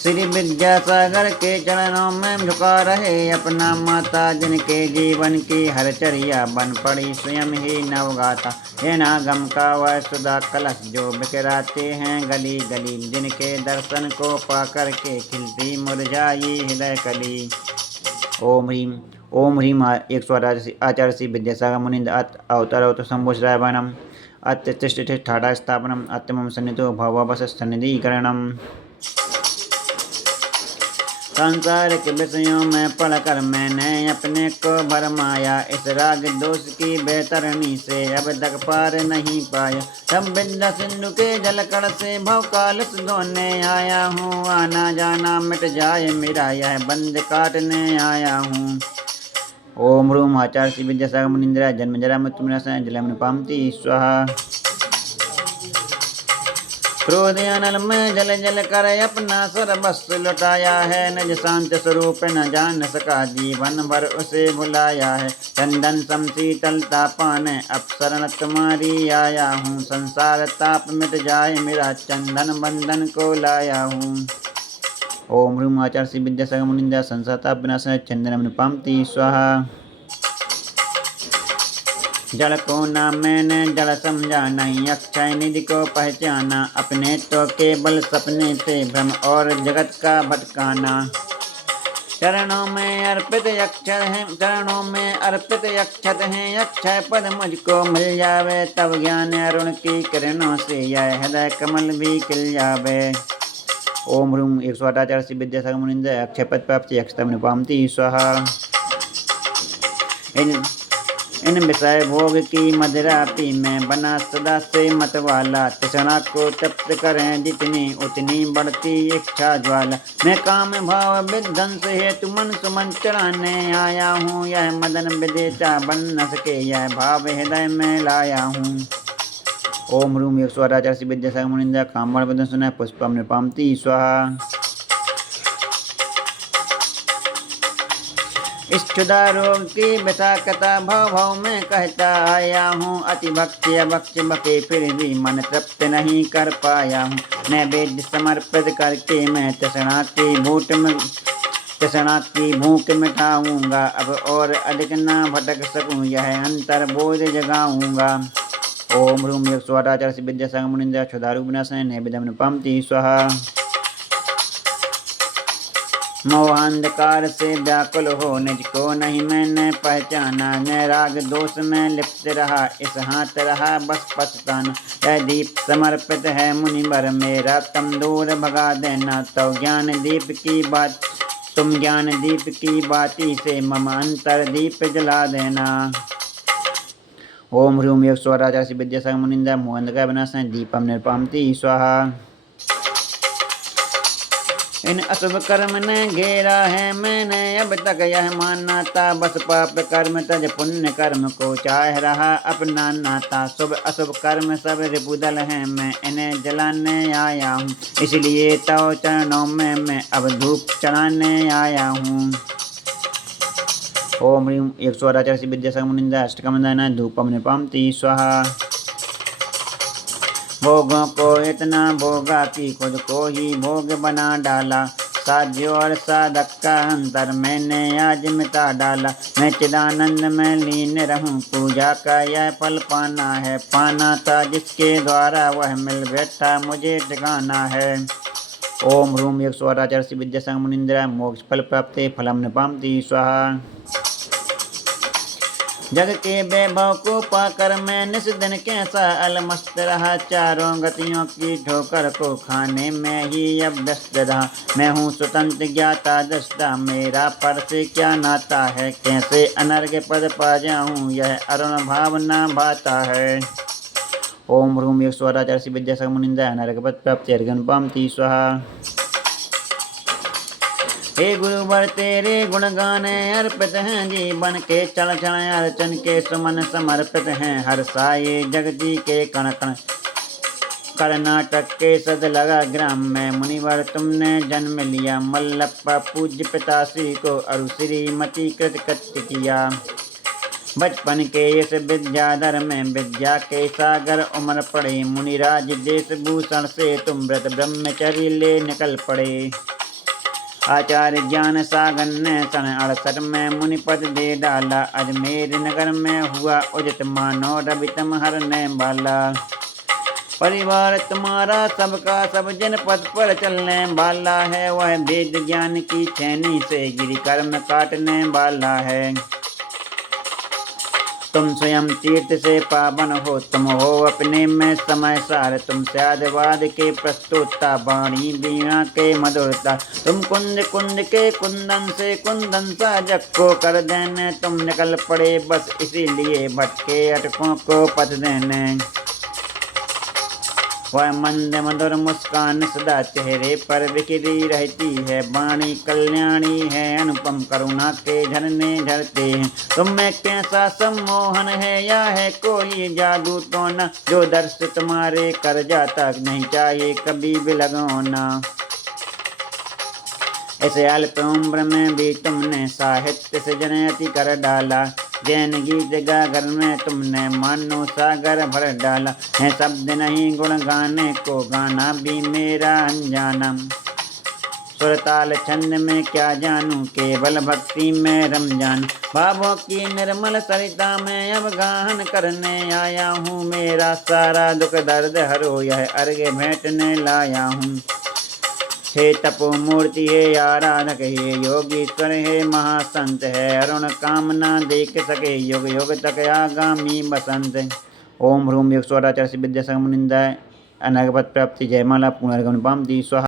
श्री विद्यासागर के चरणों में झुका रहे अपना माता, जिनके जीवन की हर चर्या बन पड़ी स्वयं ही नवगाता। ये नागम का वह सुधा कलश जो बिखराते हैं गली गली, जिनके दर्शन को पाकर के खिलती मुरझाई हृदय कली। ओम ह्रीम ओम ह्रीम 108 आचार्य श्री विद्यासागर मुनिंद अवतारोत संभूषराय वनम अत्यतिष्ठित ठाडा स्थापनम अत्यमम सन्निधो भववश सन्निधिकरणम। संसार के विषयों में पढ़कर मैंने अपने को भरमाया, इस राग दोष की बेतरनी से अब तक पार नहीं पाया। तब विद्या सिंधु के जलकण से भवकाल धोने आया हूँ, आना जाना मिट जाए मेरा यह बंद काटने आया हूँ। ओम ह्रूम आचार्य श्री विद्यासागर मुनिंद्रा जन्म जरा मृत्यु विनाशाय जलम पामति स्वाहा। क्रोध अनल में जल जल कर अपना सर्वस्व लुटाया है, निज शांत स्वरूप न जान सका जीवन भर उसे भुलाया है। चंदन सम शीतलता पाने अप्सरण तुम्हारी आया हूँ, संसार ताप मिट जाए मेरा चंदन बंधन को लाया हूँ। ओम ह्रूम आचार्य श्री विद्यासागर मुनिंद्रा संसार ताप विनाशाय चंदनम पामति स्वाहा। जड़ को ना मैंने जड़ समझा, नहीं अक्षय निधि को पहचाना, अपने तो केवल सपने थे भ्रम और जगत का भटकाना। चरणों में अर्पित अक्षर हैं, चरणों में अर्पित अक्षत हैं अक्षय पद मुझको मिल जावे, तब ज्ञान अरुण की किरणों से यह हृदय कमल भी खिल जावे। ओम ह्रूम 108 आचार्य श्री विद्यासागर मुनिंद्र अक्षय पद प्राप्ति अक्षतम पामति स्वाहा। इन विषय भोग की मदिरा पी में बना सदा से मतवाला, तृष्णा को तप्त करें जितनी उतनी बढ़ती इच्छा ज्वाला। मैं काम भाव विध्वंस हेतु मन सुमन चढ़ाने आया हूँ, यह मदन विदेता बन न सके यह भाव हृदय में लाया हूँ। ओम ह्रूम 108 आचार्य श्री विद्यासागर मुनिंद्र कामवाण वदन सुना पुष्पम निपामति स्वाहा। इस क्षुधा रोग की विशाखता भव भव में कहता आया हूँ, अति भक्ति अभक्ष बके फिर भी मन तृप्त नहीं कर पाया हूँ। नैवेद्य समर्पित करके मैं तृष्णा की भूख मिटाऊंगा, अब और अधिक न भटक सकूं यह अंतर्बोध जगाऊंगा। ओम ह्रूम 108 आचार्य श्री विद्यासागर मुनिंद्र क्षुधारू विनाशाय नैवेद्यम पामति स्वाहा। मोहांधकार से व्याकुल हो निज को नहीं मैंने पहचाना, मैं राग दोष में लिप्त रहा इस हाथ रहा बस पछताना। यह दीप समर्पित है मुनिवर मेरा तुम दूर भगा देना, तो तुम ज्ञान दीप की बाती से मम अंतर दीप जला देना। ओम ह्रूम 108 आचार्य श्री विद्यासागर मुनिंद्र मोहांधकार विनाशाय दीपम निर्पामति स्वाहा। इन अशुभ कर्म ने घेरा है मैंने अब तक यह माना था, बस पाप कर्म तज पुण्य कर्म को चाह रहा अपना नाता। शुभ अशुभ कर्म सब रिपुदल हैं मैं इन्हें जलाने आया हूँ, इसलिए तो चरणों में मैं अब धूप चढ़ाने आया हूँ। ओम ह्रीम 108 आचार्य श्री विद्यासागर मुनिंद्र अष्टकमंदाना धूपम निपामति स्वाहा। भोगों को इतना भोगा कि खुद को ही भोग बना डाला, साध्य और साधक का अंतर मैंने आज मिटा डाला। मैं चिदानंद में लीन रहूं पूजा का यह फल पाना है, पाना था जिसके द्वारा वह मिल बैठा मुझे ठिकाना है। ओम ह्रूम 108 आचार्य श्री विद्यासागर मुनिंद्र मोक्ष फल प्राप्ते फलम निपामति स्वाहा। जग के वैभव को पाकर मैं निस दिन कैसा अलमस्त रहा, चारों गतियों की ठोकर को खाने में ही अब व्यस्त रहा। मैं हूँ स्वतंत्र ज्ञाता दृष्टा मेरा पर से क्या नाता है, कैसे अनर्घ पद पा जाऊँ यह अरुण भावना भाता है। ओम ह्रूम 108 आचार्य श्री विद्यासागर मुनिंद्र अनर्घ पद प्राप्ति अर्घ्यम पामति स्वाहा। हे गुरुवर तेरे गुण गाने अर्पित हैं, जीवन के क्षण क्षण अर्चन के सुमन समर्पित हैं। हर साये जगती के कण कण कर्नाटक के सद लगा ग्राम में मुनिवर तुमने जन्म लिया, मल्लप्पा पूज्य पिताश्री को अरु श्रीमती कृत कृत्य किया। बचपन के इस विद्याधर में विद्या के सागर उमर पड़े, मुनिराज देश भूषण से तुम व्रत ब्रह्मचर्य ले निकल पड़े। आचार्य ज्ञान सागर ने सन 68 में मुनिपद दे डाला। अजमेर नगर में हुआ उदित मानो रवि तम हरने वाला। परिवार तुम्हारा सबका सब जिन पद पर चलने वाला है, वह वेद ज्ञान की छेनी से गिरी कर्म काटने वाला है। तुम स्वयं तीर्थ से पावन हो, तुम हो अपने में समय सार। तुम साधवाद के प्रस्तुतता, वाणी वीणा के मधुरता। तुम कुंद कुंद के कुंदन से कुंदन सा जग को कर देने। तुम निकल पड़े बस इसीलिए भटके अटकों को पथ देने। वह मंद मधुर मुस्कान सदा चेहरे पर बिखरी रहती है। वाणी कल्याणी है, अनुपम करुणा के झरने झरते हैं। तुम में कैसा सम्मोहन है, या है कोई जादू तो न, जो दर्श तुम्हारे कर जाता नहीं चाहिए कभी भी लगोना। ऐसे अल्प उम्र में भी तुमने साहित्य से जनयति कर डाला। जैन गीत गागर में तुमने मानो सागर भर डाला है। शब्द नहीं गुण गाने को, गाना भी मेरा अनजाना। सुरताल छंद में क्या जानूं, केवल भक्ति में रमजान। भावों की निर्मल सरिता में अब गाहन करने आया हूँ। मेरा सारा दुख दर्द हरो, यह अर्घ्य भेंटने लाया हूँ। हे तपो मूर्ति, हे आराधक, हे योगीश्वर, हे महासंत, है अरुण कामना देख सके युग युग तक आगामी बसंत। ओम ह्रूम योग स्वराचार्य विद्या संगम निंदाय अनगपत प्राप्ति जयमाला पुनर्गमन पामति स्वाहा।